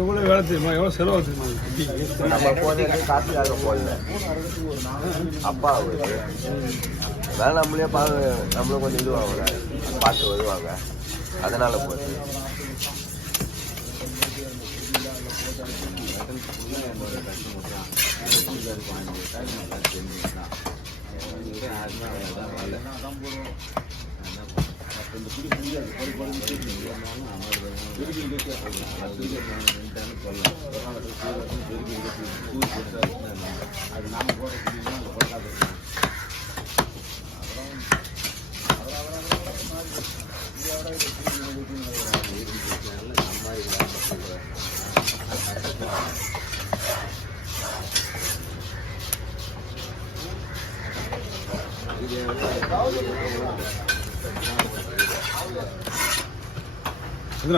எவ்வளோ வேலை தெரியுமா, எவ்வளோ செலவு தெரியுமா? நம்ம போனது காசுக்காக போடல, அப்பா அவருக்கு அதனால நம்மளே நம்மளும் கொஞ்சம் இதுவாங்க பார்த்து வருவாங்க, அதனால போகுது.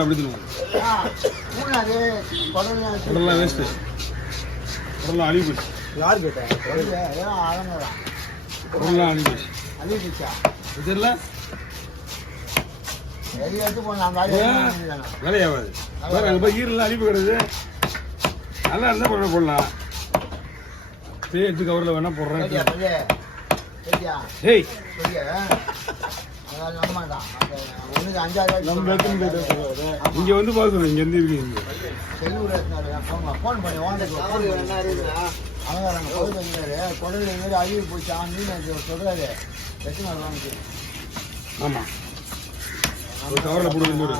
அப்படி உடலாம் வேஸ்ட்டு, உடலாம் அழிவு போச்சு. யார் கேட்டேன்? உடலாம் அழிவு போச்சு. தெரியல, வேலையாகாது. அங்கே போய் ஈரெல்லாம் அழிவு கிடக்குது. நல்லா இருந்தால் போடலாம். எடுத்து கவரில் வேணா போடுறேன். ஏய் இங்க வந்து பாக்குறோம், இங்க இருந்து இருக்கீங்க. ஆமா, ஒரு கவர்ல போடுறது.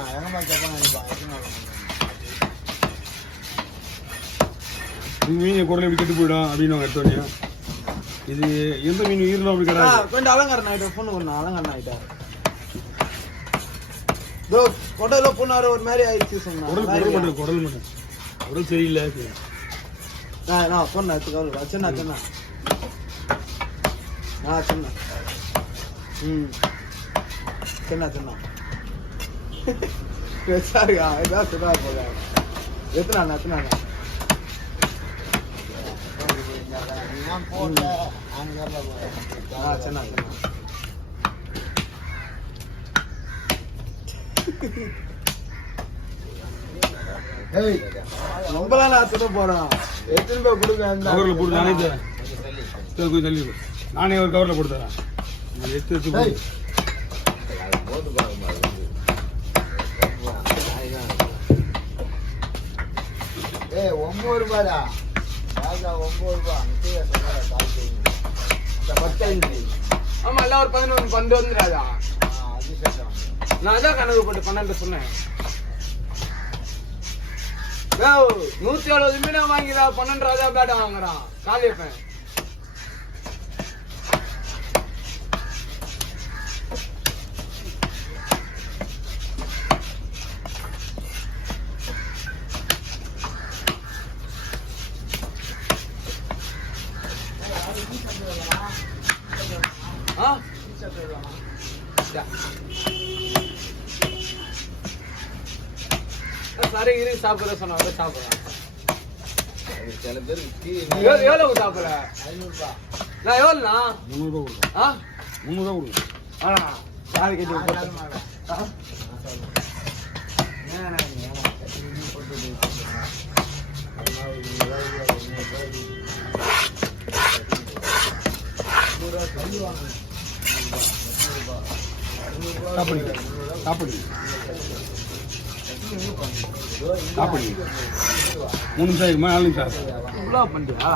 மீன் குரல் எப்படி கெட்டு போயிடும் அப்படின்னு எடுத்தோன்னே. இது எந்த மீன் ஈரலாம் அப்படி கிடையாது. கொஞ்சம் அலங்காரம் ஆகிட்டா ஃபோன் பண்ண, அலங்காரம் ஆகிட்டா கொடல பொண்ணாரு ஒரு மாதிரி ஆயிடுச்சு. சொன்னா குடல் மட்டும் குடல் சரியில்லை. நான் பொண்ணு எடுத்துக்கா சின்ன சின்ன சின்ன சின்ன சின்ன சாரியா இதான் சுதா போல எத்தனை எத்தனை சின்ன சின்ன ரொம்பலாம் நான் திட்ட போறேன். எத்தனை பேர் கொடுங்க? கவர்ல போட்டு நானே தள்ளி நானே ஒரு கவர்ல போட்டு தரேன். எடுத்து ₹9 ஆமா எல்லாம் ஒரு 11 12 வந்துடாதா? நான் தான் கணக்கு போட்டு 12 சொன்னேன். 170 மீனா வாங்கிடா, 12 ராஜா பேட்டா வாங்குறான் காலியப்பன். சரி இரு சாப்பிட சொன்னா சாப்பிடுறேன். சில பேருக்கு எவ்வளவு சாப்பிடுற? 500 நான் எவ்வளோண்ணா? 300 கொடுக்கும். 300 கொடுக்கும். யாரு கேட்டு சாப்பிடு 3 நிமிஷம் இருக்குமா? 4 நிமிஷம் பண்ணியா?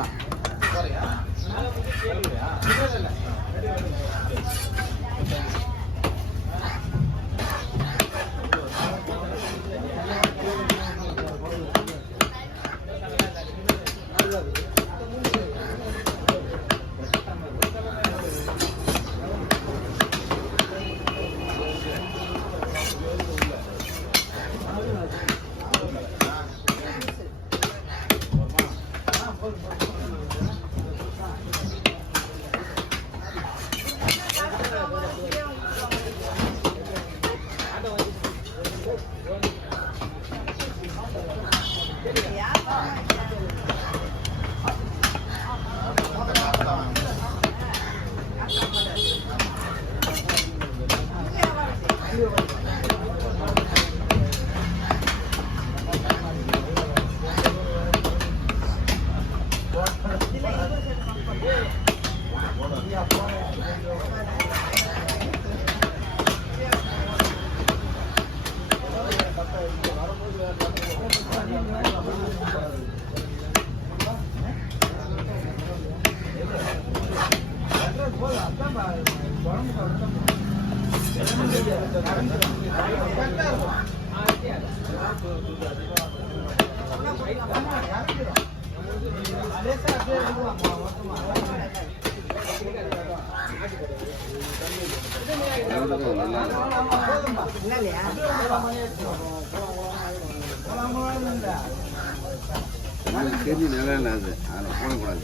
தெரிஞ்சு நல்லா இல்லை அது அதில் போடக்கூடாது.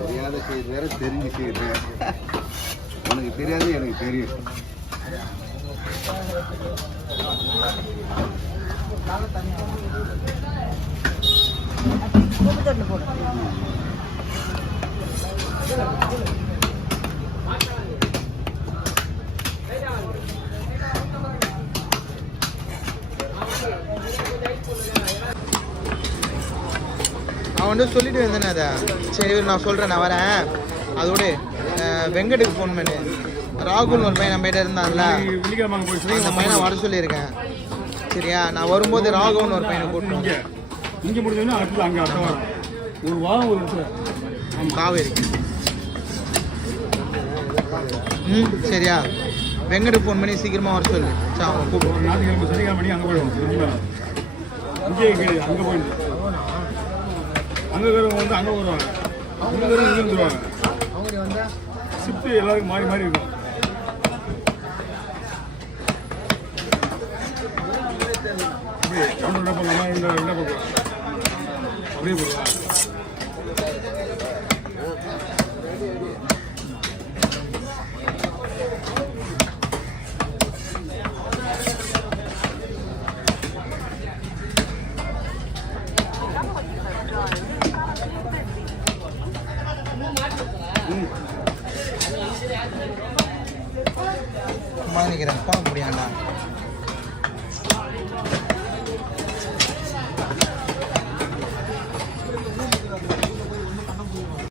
தெரியாத செய்து வேற தெரிஞ்சு செய்யுது. உனக்கு தெரியாது எனக்கு தெரியும். அவன் வந்து சொல்லிட்டு வந்தேனே அதை. சரி நான் சொல்கிறேன், நான் வரேன். அதோட வெங்கட்டுக்கு ஃபோன் பண்ணு. ராகுல்னு ஒரு பையன் நம்ம கிட்ட இருந்தான்ல, அந்த பையனை வர சொல்லியிருக்கேன். சரியா? நான் வரும்போது ராகுல்னு ஒரு பையனை கூட்டணும். இங்கே முடிஞ்சோன்னா அடுத்தது அங்கே அடுத்த வாரம் ஒரு வாரம் ஒரு இடத்துல காவேரி. சரியா? வெங்கட்டுக்கு ஃபோன் பண்ணி சீக்கிரமாக வர சொல்லு. சா அவன் கூப்பிடுவோம். ஞாயிற்றுக்கிழமை சனிக்கிழமை மணி அங்கே போயிடுவோம். இங்கே கிடையாது, அங்கே போயிடுது. அங்கே இருக்கிறவங்க வந்து அங்கே வருவாங்க, அங்கே இருக்கிறவங்க இங்கே வந்துடுவாங்க. ஷிஃப்ட்டு எல்லாருக்கும் மாறி மாறி இருக்கும். அப்படியே என்ன பண்ணலாம், என்ன பண்ணலாம், அப்படியே போடலாம். நினைக்கிறேன் போக முடியாண்டா.